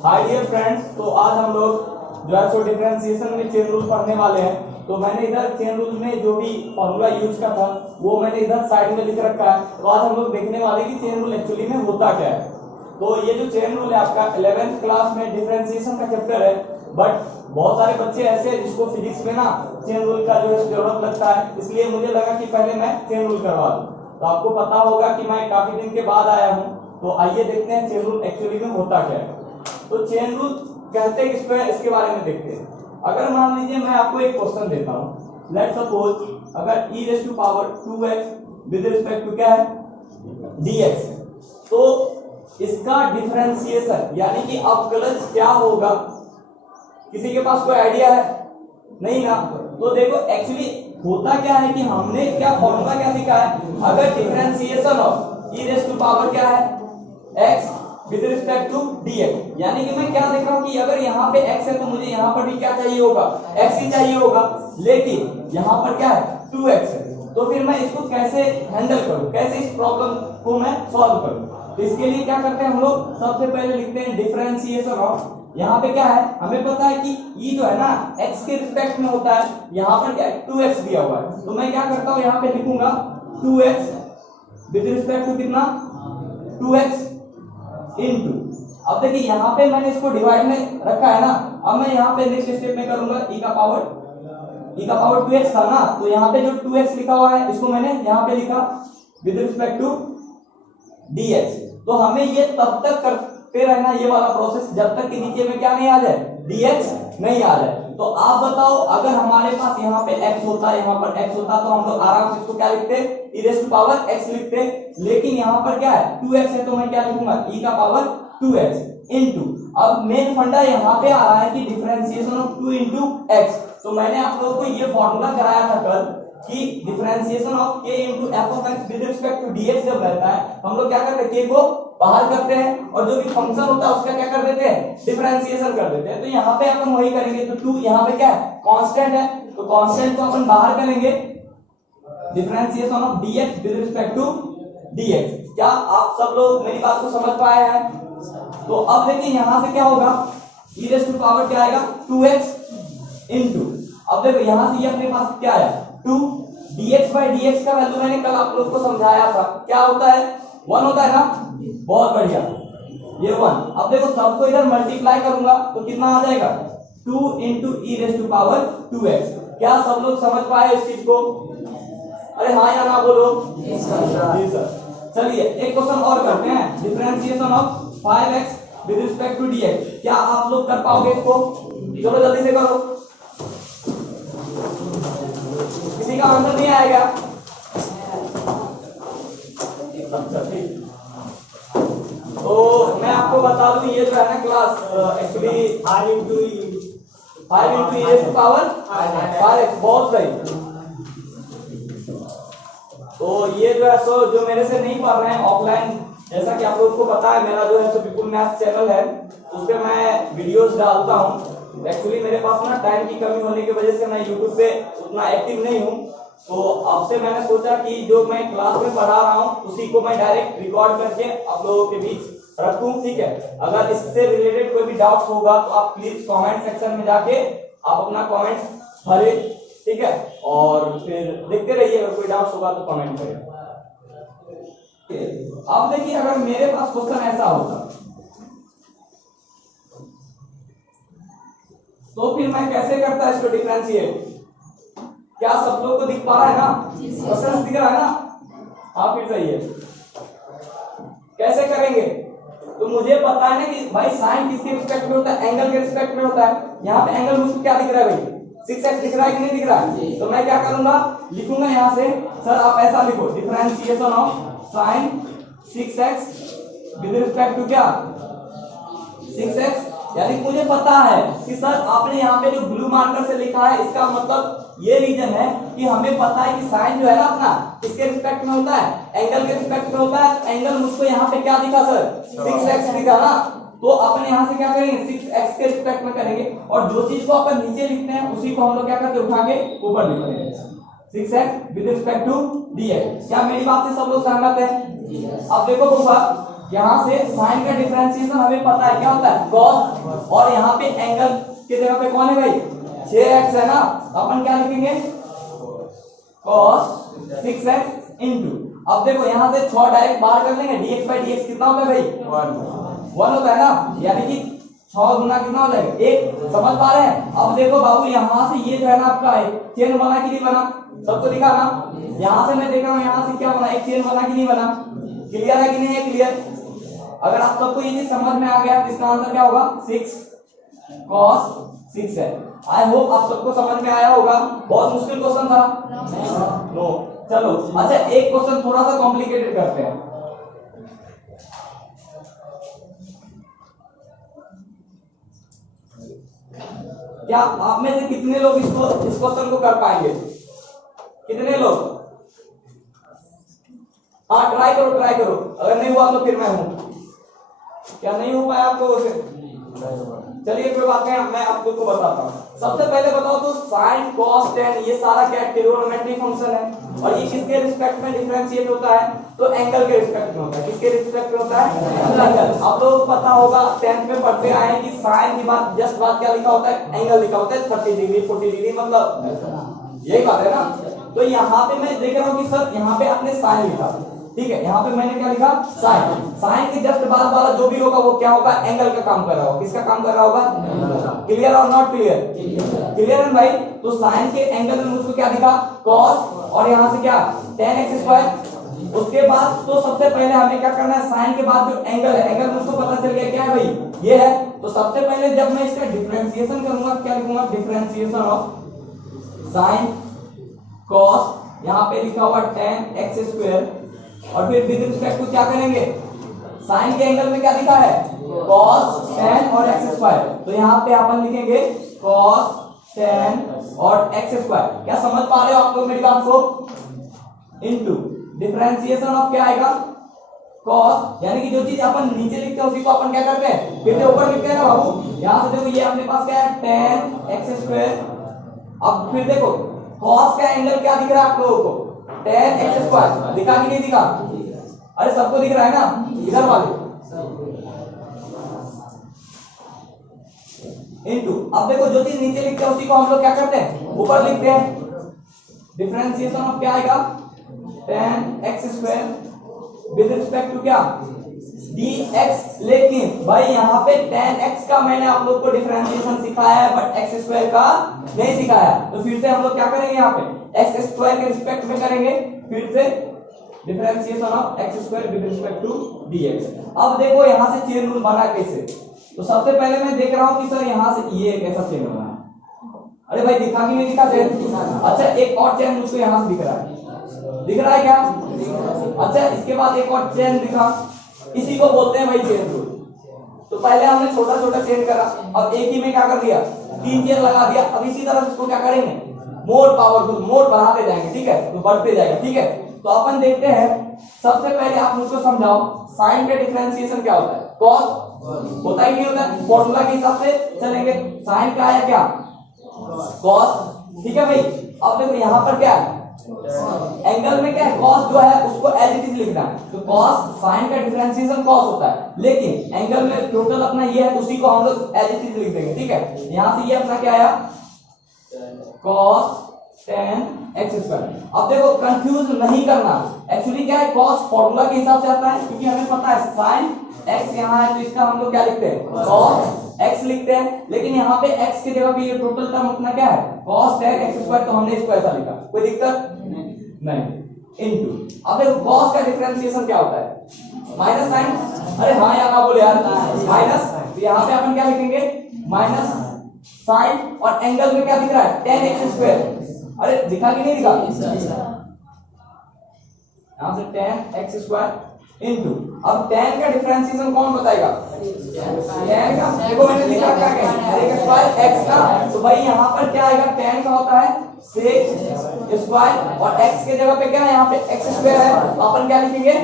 Hi dear friends, तो आज हम लोग जो है सो डिफरेंशिएशन में चेन रूल पढ़ने वाले हैं। तो मैंने इधर चेन रूल में जो भी फॉर्मूला यूज का था वो मैंने इधर साइड में लिख रखा है। तो आज हम लोग देखने वाले कि चेन रूल एक्चुअली में होता क्या है। तो ये जो चेन रूल है आपका 11th क्लास में डिफरेंशिएशन का चैप्टर है, बट बहुत सारे बच्चे ऐसे हैं जिसको फिजिक्स में ना चेन रूल का जो है जरूरत लगता है, इसलिए मुझे लगा कि पहले मैं चेन रूल करवा दूं। तो आपको पता होगा कि मैं काफी दिन के बाद आया हूं, तो आइए देखते हैं चेन रूल एक्चुअली में होता क्या है। तो चेन रूल कहते हैं किस पे, इसके बारे में देखते हैं। अगर मान लीजिए मैं आपको एक क्वेश्चन देता हूं, लेट्स सपोज अगर e raise to power 2x with respect to क्या है dx, तो इसका डिफरेंशिएशन यानी कि अवकलज क्या होगा, किसी के पास कोई आइडिया है? नहीं ना। तो देखो एक्चुअली होता क्या है कि हमने क्या फॉर्मूला क्या सीखा है, अगर differentiation of e raise to power क्या है x with respect to dx, यानी कि मैं क्या देख रहा हूं कि अगर यहाँ पे x है तो मुझे यहाँ पर भी क्या चाहिए होगा, x ही चाहिए होगा, लेकिन यहाँ पर क्या है 2x है। तो फिर मैं इसको कैसे हैंडल करूं, कैसे इस प्रॉब्लम को मैं सॉल्व करूं? तो इसके लिए क्या करते हैं हम लोग, सबसे पहले लिखते हैं डिफरेंशिएशन ऑफ, यहाँ पे क्या है हमें पता है कि e जो है ना x के रिस्पेक्ट में होता है, यहाँ पर क्या 2x दिया हुआ है, तो मैं क्या करता हूँ यहाँ पे लिखूंगा 2x विद रिस्पेक्ट टू कितना 2x इनटू, अब देखिए यहाँ पे मैंने इसको डिवाइड में रखा है ना, अब मैं यहाँ पे नेक्स्ट स्टेप में करूंगा e का पावर 2x था ना, तो यहाँ पे जो 2x लिखा हुआ है इसको मैंने यहाँ पे लिखा विद रिस्पेक्ट टू dx। तो हमें ये तब तक करते रहना ये वाला प्रोसेस जब तक कि नीचे में क्या नहीं आ जाए, dx नहीं आ जाए। तो आप बताओ अगर हमारे पास यहाँ पे x होता, यहाँ पर x होता, तो हम लोग आराम से इसको क्या लिखते, e raise to power x लिखते, लेकिन यहाँ पर क्या है 2x है, तो मैं क्या लिखूंगा e का पावर 2x इनटू, अब मेन फंडा यहाँ पे आ रहा है कि डिफरेंशिएशन ऑफ 2 इनटू x। तो मैंने आप लोगों को ये फॉर्मूला कराया था कल कि differentiation of k into f of x with respect to dx जब रहता है हम लोग क्या करते हैं, k को बाहर करते हैं और जो भी फंक्शन होता है उसका क्या कर देते हैं, डिफरेंशिएशन कर देते हैं। तो यहाँ पे अपन वही करेंगे, तो 2 यहाँ पे क्या है कांस्टेंट है, तो कांस्टेंट को अपन बाहर करेंगे, differentiation of dx with respect to dx। क्या आप सब लोग मेरी बात को समझ पाए हैं? तो अब देखिए यहाँ से क्या होगा, e रेज़ टू पावर क्या आएगा 2x इनटू, अब देखो यहाँ से ये अपने पास क्या आया 2 dx बाय dx का वैल्यू मैंने कल आप लोग को समझाया था क्या होता है, 1 होता है ना, बहुत बढ़िया ये 1। अब देखो सबको इधर मल्टीप्लाई करूंगा तो कितना आ जाएगा 2 into e raise to power 2x। क्या सब लोग समझ पाए इस चीज को? अरे हाँ या ना बोलो। जी सर। चलिए एक क्वेश्चन और करते हैं, differentiation of 5x with respect to dx। क्या आप लोग कर पाओगे इसको? चलो जल्दी से करो, किसी का आंसर नहीं आएगा? अच्छा ठीक। तो मैं आपको बता दूं ये जो है ना class actually 5 into e raise to power 5x, बहुत सही। तो ये जो है सो जो मेरे से नहीं पढ़ रहे हैं ऑफलाइन, जैसा कि आप लोगों को पता है मेरा जो है सो बिल्कुल मैथ चैनल है, उस पे मैं वीडियोस डालता हूँ। एक्चुअली मेरे पास ना टाइम की कमी होने की वजह से मैं यूट्यूब पे उतना एक्टिव नहीं हूँ, तो आपसे मैंने सोचा कि जो मैं क्लास में पढ़ा रहा हूँ उसी को मैं डायरेक्ट रिकॉर्ड करके आप लोगों के बीच रखूं, ठीक है। अगर इससे रिलेटेड कोई भी डाउट्स होगा तो आप प्लीज कमेंट सेक्शन में जाके आप अपना कमेंट भरे, ठीक है, और फिर देखते रहिए, अगर कोई डाउट्स होगा तो कमेंट करें। अब देखिए अगर मेरे पास क्वेश्चन ऐसा होता तो फिर मैं कैसे करता इसको डिफरेंशिएट? क्या सब लोग को दिख पा रहा है ना, क्वेश्चन दिख रहा है ना? हाँ फिर सही है। कैसे करेंगे? तो मुझे पता है ना कि भाई साइन किसके रिस्पेक्ट में होता है, एंगल के रिस्पेक्ट में होता है। यहाँ पे एंगल मुझे क्या दिख रहा है भाई, 6x दिख रहा है कि नहीं दिख रहा है? तो मैं क्या करूंगा, लिखूंगा यहाँ से, सर आप ऐसा लिखो differentiation of sine 6x with respect to क्या 6x, यानी मुझे पता है कि सर आपने यहाँ पे जो ब्लू मार्कर से लिखा है इसका मतलब ये रीजन है कि हमें पता है कि साइन जो है ना अपना किसके रिस्पेक्ट में होता है, एंगल के रिस्पेक्ट में होता है। एंगल मुझको यहाँ पे क्या दिखा सर, 6x दिखा ना, तो अपन यहाँ से क्या करेंगे 6x के रिस्पेक्ट में करेंगे, और जो चीज को अपन नीचे लिखते हैं उसी को हम लोग क्या करते हैं उठा के ऊपर लिख देंगे 6x with respect to dx। क्या मेरी बात से सब लोग सहमत है? अब देखो बबुआ यहाँ से साइन का डिफरेंशिएशन हमें पता है क्या होता है cos, और यहाँ पे एंगल के जगह पे कौन है भाई 6x है ना, अपन क्या लिखेंगे cos 6x इंटू, अब देखो यहाँ से 6 डायरेक्ट बाहर कर लेंगे, dx/dx कितना होता है भाई 1 होता है ना, यानी कि 6 गुना कितना हो जाएगा 1, समझ पा रहे हैं। अब देखो बाबू यहाँ से ये जो है ना आपका चेन बना कि नहीं बना, सबको दिखा ना, यहाँ से मैं देख रहा हूँ यहाँ से क्या बना, एक चेन बना कि नहीं बना, क्लियर है कि नहीं है, क्लियर। अगर आप सबको ये चीज समझ में आ गया तो इसका आंसर क्या होगा 6 cos 6 है। आई होप आप सबको समझ में आया होगा, बहुत मुश्किल क्वेश्चन था नो। चलो अच्छा एक क्वेश्चन थोड़ा सा कॉम्प्लिकेटेड करते हैं। क्या आप में से कितने लोग इस क्वेश्चन को कर पाएंगे, कितने लोग, हाँ ट्राई करो, अगर नहीं हुआ तो फिर मैं हूं, क्या नहीं हो पाया आपको उसे, चलिए कोई बात नहीं, मैं आपको को बताता हूँ। सबसे पहले बताओ तो sin cos tan ये सारा क्या ट्रिग्नोमेट्री फंक्शन है, और ये किसके रिस्पेक्ट में डिफरेंशिएट होता है, तो एंगल के रिस्पेक्ट में होता है, किसके रिस्पेक्ट में होता है एंगल। आप लोग पता होगा 10th में पढ़ते आए हैं कि sin के बाद जस्ट बाद क्या लिखा होता है, एंगल लिखा होता है, 30 डिग्री 40 डिग्री, मतलब यही बात है ना। तो यहाँ पे मैं देख रहा हूँ कि सर यहाँ पे आपने sin लिखा, ठीक है, यहाँ पे मैंने क्या लिखा साइन के जस्ट बाद वाला जो भी होगा वो क्या होगा एंगल का काम कर रहा होगा, किसका काम कर रहा होगा, क्लियर और नॉट क्लियर, क्लियर है भाई। तो साइन के एंगल में मुझको क्या दिखा cos, और यहाँ से क्या tan x², उसके बाद तो सबसे पहले हमें क्या करना है, साइन के बाद जो एंगल है, एंगल मुझको पता चल गया क्या है भाई ये है, तो सबसे पहले जब मैं इसका डिफरेंशिएशन करूंगा क्या लिखूंगा, डिफरेंशिएशन ऑफ साइन cos, यहाँ पे लिखा हुआ tan x², और फिर विद रिस्पेक्ट टू क्या करेंगे, साइन के एंगल में क्या दिखा है cos tan और x², तो यहाँ पे अपन लिखेंगे cos tan और x²। क्या समझ पा रहे हो आप लोग मेरी बात को, इनटू डिफरेंशिएशन ऑफ क्या आएगा cos, यानी कि जो चीज अपन नीचे लिखते हैं उसी को अपन क्या करते हैं फिर से ऊपर लिखते हैं ना बाबू। यहाँ से देखो ये अपने पास क्या है tan x², अब फिर देखो cos का एंगल क्या दिख रहा है आप लोगों को, tan x², दिखा कि नहीं दिखा, अरे सबको दिख रहा है ना, इधर वाले इनटू, अब देखो जो चीज नीचे लिखते हैं उसी को हम लोग क्या करते हैं ऊपर लिखते हैं, डिफरेंशिएशन ऑफ क्या आएगा tan x² with respect to क्या dx, लेकिन भाई यहाँ पे tan x का मैंने आप लोग को डिफरेंशिएशन सिखाया है बट x² का नहीं सिखाया, तो फिर से हम लोग क्या करेंगे यहाँ पे x² के रिस्पेक्ट में करेंगे, फिर से differentiation of x² with respect to dx। अब देखो यहाँ से चेन रूल बना कैसे, तो सबसे पहले मैं देख रहा हूँ कि सर यहाँ से ये एक ऐसा चेन बना है, अरे भाई दिखा कि नहीं दिखा चेन, अच्छा एक और चेन मुझको यहाँ से दिख रहा है क्या, अच्छा इसके बाद एक और चेन दिखा, इसी को बोलते हैं भाई चेन रूल। तो पहले हमने छोटा छोटा चेन करा, अब एक ही में क्या कर दिया 3 चेन लगा दिया, अब इसी तरह इसको क्या करेंगे मोर पावरफुल, मोर बढ़ाते जाएंगे, ठीक है, तो बढ़ते जाएगा, ठीक है। तो अपन देखते हैं, सबसे पहले आप मुझको समझाओ साइन का डिफरेंशिएशन क्या होता है, cos होता है कि नहीं होता है, फॉर्मूला के हिसाब से चलेंगे, साइन का आया क्या cos, ठीक है भाई। अब देखो यहाँ पर क्या है एंगल में क्या है cos जो है उसको एज इट इज लिखना है, तो cos साइन का डिफरेंशिएशन cos होता है, लेकिन एंगल में टोटल अपना ये है उसी को हम लोग एज इट इज लिख देंगे, ठीक है। यहाँ से ये अपना क्या आया cos tan x²। अब देखो कंफ्यूज नहीं करना, एक्चुअली क्या है cos फॉर्मूला के हिसाब से आता है, क्योंकि हमें पता है sin x यहाँ है तो इसका हम लोग क्या लिखते हैं cos x लिखते हैं, लेकिन यहाँ पे x की जगह पे ये टोटल टर्म अपना क्या है cos tan x², तो हमने इसको ऐसा लिखा, कोई दिक्कत नहीं इनटू। अब देखो cos का डिफरेंशिएशन क्या होता है माइनस साइन, अरे हाँ यार आप बोले यार माइनस, तो यहाँ पे अपन क्या लिखेंगे माइनस साइन, और एंगल में क्या दिख रहा है tan x², अरे दिखा कि नहीं दिखा, यहाँ से tan x² इनटू, अब tan का डिफरेंशिएशन कौन बताएगा, tan का देखो मैंने लिखा क्या है x का, तो भाई यहाँ पर क्या आएगा tan का होता है sec² और x के जगह पे क्या है यहाँ पे x² है, तो अपन क्या लिखेंगे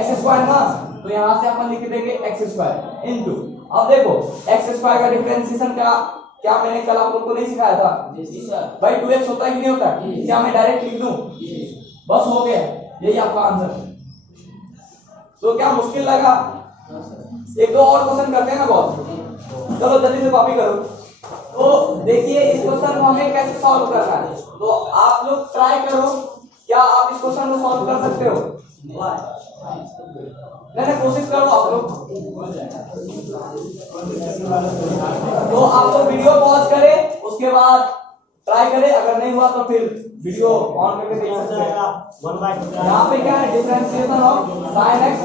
x² ना, तो यहाँ से अपन लिख देंगे x² इनटू। अब देखो x² का डिफरेंशिएशन क्या मैंने कल आप लोग को नहीं सिखाया था भाई 2x होता है कि नहीं होता है, क्या मैं डायरेक्ट लिख दूं, बस हो गया, यही आपका आंसर। तो क्या मुश्किल लगा, एक दो और क्वेश्चन करते हैं ना बॉस, चलो जल्दी से कॉपी करो। तो देखिए इस क्वेश्चन को हमें कैसे सॉल्व करना है, तो आप लोग ट्राई करो, क्या आप इस क्वेश्चन को सॉल्व कर सकते हो? नहीं कोशिश करो आप लोग। तो आप लोग वीडियो पॉज करें, उसके बाद ट्राई करें, अगर नहीं हुआ तो फिर वीडियो ऑन करके देख सकते हैं। यहाँ पे क्या है, डिफरेंशिएशन ऑफ sin x,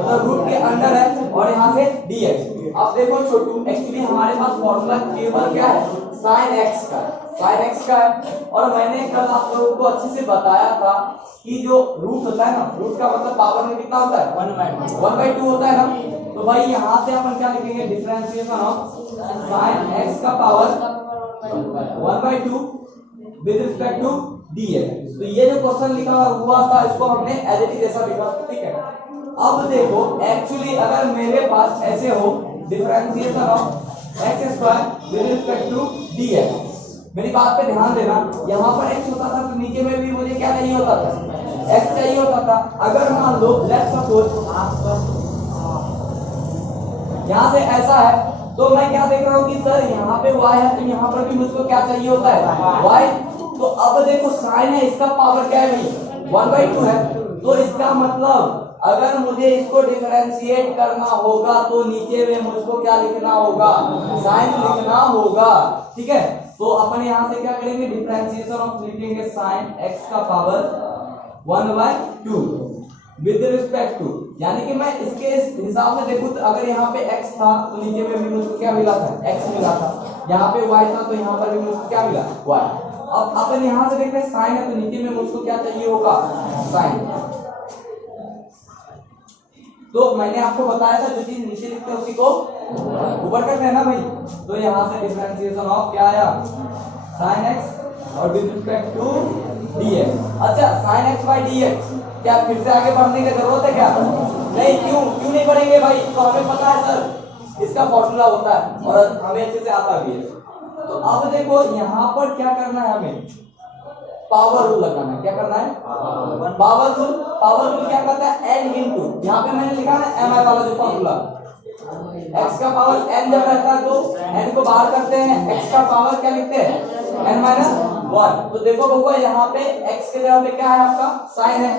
मतलब रूट के अंडर है और यहाँ से dx। अब देखो छोटू, एक्चुअली हमारे पास फॉर्मूला केवल क्या है, sin x का है। और मैंने कल आप लोगों को अच्छे से बताया था कि जो रूट होता है ना, रूट का मतलब पावर में कितना होता है, 1/2 होता है ना। तो भाई यहाँ से अपन क्या लिखेंगे, डिफरेंशिएशन ऑफ sin x का power 1/2 with respect to dx। तो ये जो क्वेश्चन लिखा हुआ था इसको हमने एज इट इज ऐसा लिखा, ठीक है। अब देखो एक्चुअली अगर मेरे पास ऐसे हो differentiation of x square with respect to dx, मेरी बात पे ध्यान देना, यहाँ पर x होता था तो नीचे में भी मुझे क्या नहीं होता था, x चाहिए होता था। अगर मान लो लेट्स सपोज यहाँ से ऐसा है, तो मैं क्या देख रहा हूँ कि सर यहाँ पे y है तो यहाँ पर भी मुझको क्या चाहिए होता है, y। तो अब देखो साइन है, इसका पावर क्या है भाई, 1/2 है। तो इसका मतलब अगर मुझे इसको डिफरेंशिएट करना होगा तो नीचे में मुझको क्या लिखना होगा, साइन लिखना होगा, ठीक है। तो अपन यहाँ से क्या करेंगे, डिफरेंशिएशन ऑफ लिखेंगे साइन x का पावर 1/2 विद रिस्पेक्ट टू, यानी कि मैं इसके हिसाब से देखूं तो अगर यहाँ पे x था तो नीचे में भी मुझको क्या मिला था, x मिला था। यहाँ पे y था तो यहाँ पर भी मुझको क्या मिला, y। अब अपन यहाँ से देख रहे हैं साइन है तो नीचे में मुझको क्या चाहिए होगा, साइन। तो मैंने आपको बताया था जो चीज नीचे लिखते हैं उसी को ऊपर करते हैं ना भाई। तो यहाँ से डिफरेंशिएशन ऑफ क्या आया, sin x और विद रिस्पेक्ट टू dx। अच्छा sin x by dx, क्या फिर से आगे बढ़ने की जरूरत है क्या, नहीं। क्यों नहीं बढ़ेंगे भाई, तो हमें पता है सर इसका फॉर्मूला होता है और हमें अच्छे से आता भी है। तो अब देखो यहाँ पर क्या करना है, हमें पावर रूल लगाना है। क्या करना है, पावर रूल क्या करता है, n इनटू, यहाँ पे मैंने लिखा है mi वाला जो फॉर्मूला, x का पावर n जब रहता है तो n को बाहर करते हैं, x का पावर क्या लिखते हैं, n - 1। तो देखो बबुआ यहाँ पे x के जगह पे क्या है आपका साइन है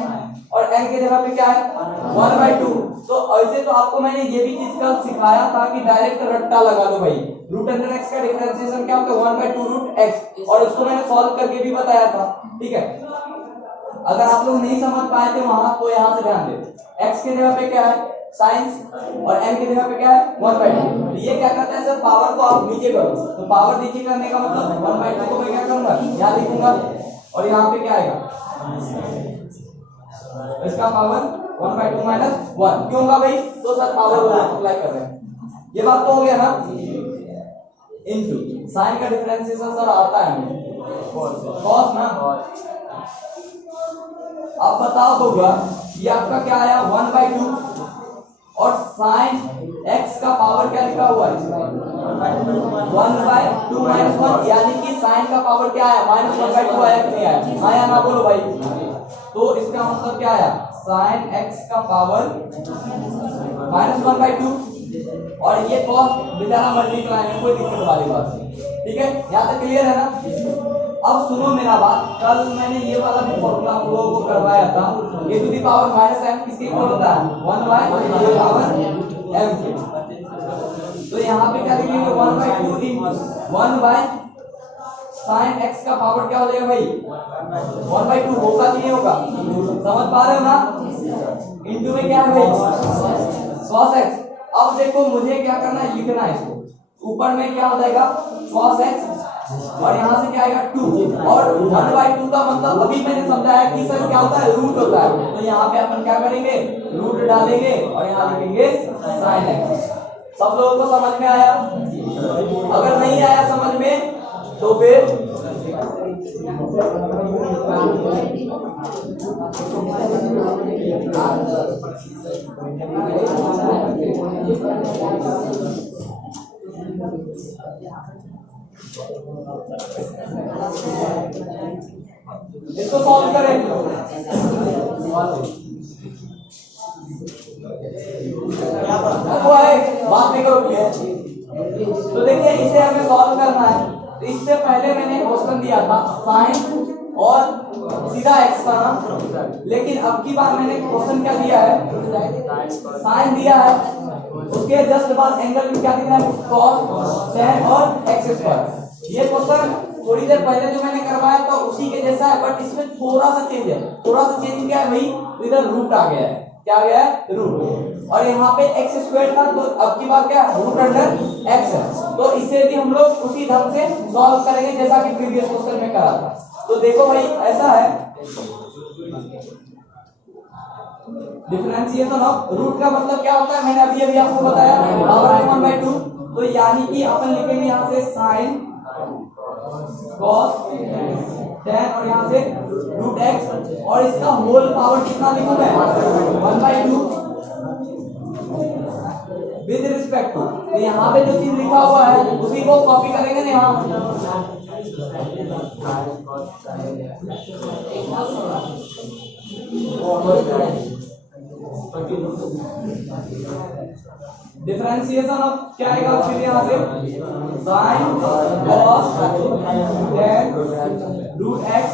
और n के जगह पे क्या है 1/2। तो ऐसे तो आपको मैंने ये भी चीज कल सिखाया था कि डायरेक्ट रट्टा लगा दो भाई, रूट अंडर x का डिफरेंशिएशन क्या होता है 1/2 रूट x, और उसको मैंने सॉल्व करके भी बताया था, ठीक है। अगर आप लोग नहीं समझ पाए थे वहां तो यहाँ से ध्यान दे, x के जगह पे क्या है साइन और n की जगह पे क्या है 1/2। ये क्या करता है सर, पावर को आप नीचे करो, तो पावर नीचे करने का मतलब 1/2 को मैं क्या करूंगा, यहाँ लिखूंगा और यहाँ पे क्या आएगा, इसका पावर 1/2 - 1 क्यों होगा भाई, तो सर पावर अप्लाई कर रहे हैं, ये बात तो हो गया ना। इनटू साइन का डिफरेंशिएशन सर आता है हमें cos ना। अब बताओ होगा ये आपका क्या आया 1/2 और साइन x का पावर क्या लिखा हुआ है 1/2 - 1, यानी कि साइन का पावर क्या आया -1/2 आया कि नहीं आया, आया ना, बोलो भाई। तो इसका मतलब क्या आया, साइन x का पावर -1/2 और ये cos बेचारा मल्टीप्लाई में कोई दिक्कत वाली बात नहीं, ठीक है। यहाँ तक क्लियर है ना। अब सुनो मेरा बात, कल मैंने ये वाला भी फॉर्मूला आप लोगों को करवाया था, a to the power -m किसके इक्वल होता है 1/a पावर m के। तो यहाँ पे क्या लिखेंगे 1/2 into 1 sin x का पावर क्या हो जाएगा भाई 1/2, होगा कि नहीं होगा, समझ पा रहे हो ना। इंटू में क्या है भाई cos x। अब देखो मुझे क्या करना है, लिखना है इसको, ऊपर में क्या हो जाएगा cos x और यहाँ से क्या आएगा 2 और 1/2 का मतलब अभी मैंने समझाया कि सर क्या होता है, रूट होता है। तो यहाँ पे अपन क्या करेंगे, रूट डालेंगे और यहाँ लिखेंगे sin x। सब लोगों को समझ में आया, अगर नहीं आया समझ में तो फिर इसको सॉल्व करें। वो है बात नहीं करो क्लियर। तो देखिए इसे हमें सॉल्व करना है। तो इससे पहले मैंने क्वेश्चन दिया था साइन और सीधा एक्स का ना, लेकिन अब की बार मैंने क्वेश्चन क्या दिया है, साइन दिया है, उसके जस्ट बाद एंगल में क्या दिया है, cos tan और एक्स स्क्वायर। ये क्वेश्चन थोड़ी देर पहले जो मैंने करवाया था उसी के जैसा है, बट इसमें थोड़ा सा चेंज है। थोड़ा सा चेंज क्या है भाई, तो इधर रूट आ गया है। क्या आ गया है, रूट। और यहाँ पे एक्स स्क्वायर था, तो अब की बार क्या रूट अंडर एक्स है। तो इसे भी हम लोग उसी ढंग से सॉल्व करेंगे जैसा कि प्रीवियस क्वेश्चन में करा था। तो देखो भाई ऐसा है, डिफरेंशिएशन ऑफ रूट का मतलब क्या होता है, मैंने अभी अभी आपको बताया, पावर 1/2। तो यानी कि अपन लिखेंगे यहाँ से साइन cos tan और यहाँ से रूट एक्स, और इसका होल पावर कितना लिखूं मैं, 1/2 विद रिस्पेक्ट टू। तो यहाँ पे जो चीज लिखा हुआ है उसी को कॉपी करेंगे ना यहाँ। डिफरेंशिएशन ऑफ क्या आएगा फिर यहाँ से, sine cos tan root x.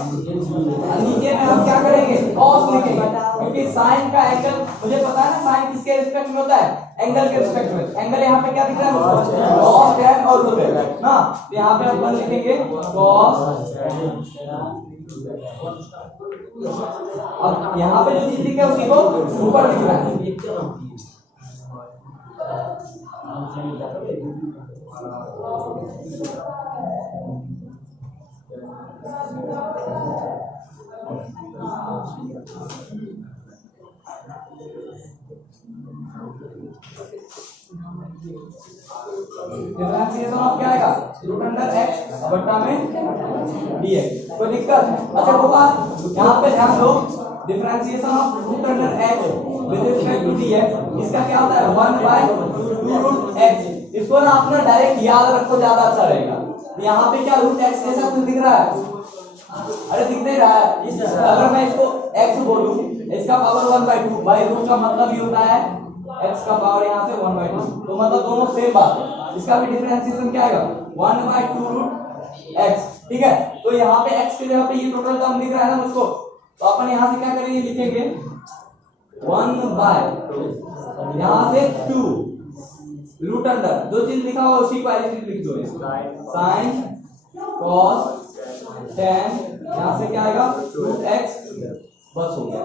नीचे में हम क्या करेंगे, cos लिखेंगे, क्योंकि साइन का एंगल मुझे पता है ना, साइन किसके रिस्पेक्ट में होता है, एंगल के रिस्पेक्ट में। एंगल यहाँ पे क्या दिख रहा है, cos tan और रूट एक्स ना। तो यहाँ पे अपन लिखेंगे cos। अब यहाँ पे जो चीज लिखा है उसी को ऊपर लिख रहा है। डिफरेंशिएशन ऑफ क्या आएगा, रूट अंडर एक्स बट्टा में dx। कोई दिक्कत अच्छा होगा, यहाँ पे ध्यान दो, differentiation of root under x with respect to dx, इसका क्या होता है 1/2 रूट एक्स। इसको ना अपना डायरेक्ट याद रखो, ज्यादा अच्छा रहेगा। यहाँ पे क्या रूट एक्स जैसा कुछ दिख रहा है, अरे दिख नहीं रहा है। अगर मैं इसको x बोलूं, इसका पावर 1/2, बाई रूट का मतलब ये होता है x का पावर यहाँ से 1/2, तो मतलब दोनों सेम बात है। इसका भी डिफरेंशिएशन क्या आएगा 1/2 रूट x, ठीक है। तो यहाँ पे x की जगह पे ये टोटल टर्म दिख रहा है ना मुझको, तो अपन यहाँ से क्या करेंगे, लिखेंगे 1/, यहाँ से 2 रूट अंडर, जो चीज लिखा हुआ उसी को ऐसे लिख दो, साइन cos tan, यहाँ से क्या आएगा रूट एक्स, बस हो गया।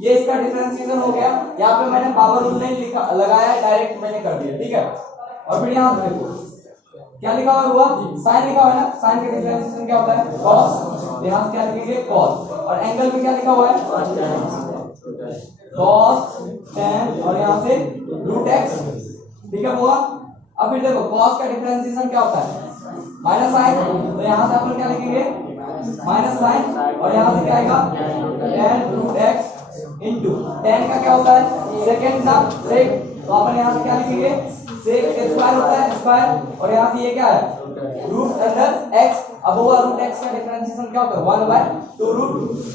ये इसका डिफरेंशिएशन हो गया। यहाँ पे मैंने पावर रूल नहीं लिखा लगाया, डायरेक्ट मैंने कर दिया, ठीक है। और फिर यहाँ पे देखो क्या लिखा हुआ, साइन लिखा हुआ है ना, साइन का डिफरेंशिएशन क्या होता है cos, यहाँ से क्या लिखेंगे cos, और एंगल पे क्या लिखा हुआ है cos tan और यहाँ से रूट एक्स, ठीक है होगा। अब फिर देखो cos का डिफरेंशिएशन क्या होता है माइनस साइन, तो यहाँ से अपन क्या लिखेंगे माइनस साइन, और यहाँ से क्या आएगा tan root x into tan का क्या होता है सेकेंड का सेक, तो अपन यहाँ से क्या लिखेंगे सेक स्क्वायर होता है स्क्वायर, और यहाँ से ये क्या है रूट अंडर एक्स। अब होगा रूट एक्स का डिफरेंशिएशन क्या होता है 1/2 रूट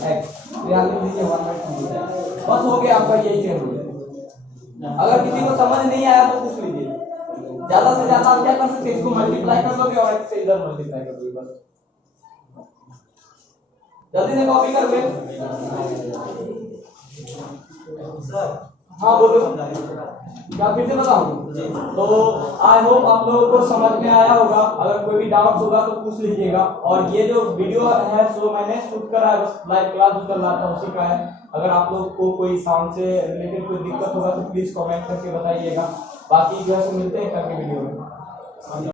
एक्स, तो यहाँ लिख दीजिए 1/2। बस हो गया आपका यही चेंज हो गया। अगर किसी को समझ नहीं आया तो पूछ लीजिए, ज्यादा से ज्यादा आप क्या कर सकते हैं, इसको मल्टीप्लाई कर दोगे और इससे इधर मल्टीप्लाई कर दोगे, बस जल्दी से कॉपी कर ले। हाँ बोलो, क्या फिर से बताऊं? तो आई होप आप लोगों को समझ में आया होगा। अगर कोई भी डाउट होगा तो पूछ लीजिएगा। और ये जो वीडियो है जो मैंने शूट करा है, बस लाइव क्लास जो चल रहा था उसी का है। अगर आप लोग को कोई साउंड से रिलेटेड कोई दिक्कत होगा तो प्लीज कमेंट करके बताइएगा। बाकी जो है मिलते हैं कल के वीडियो में।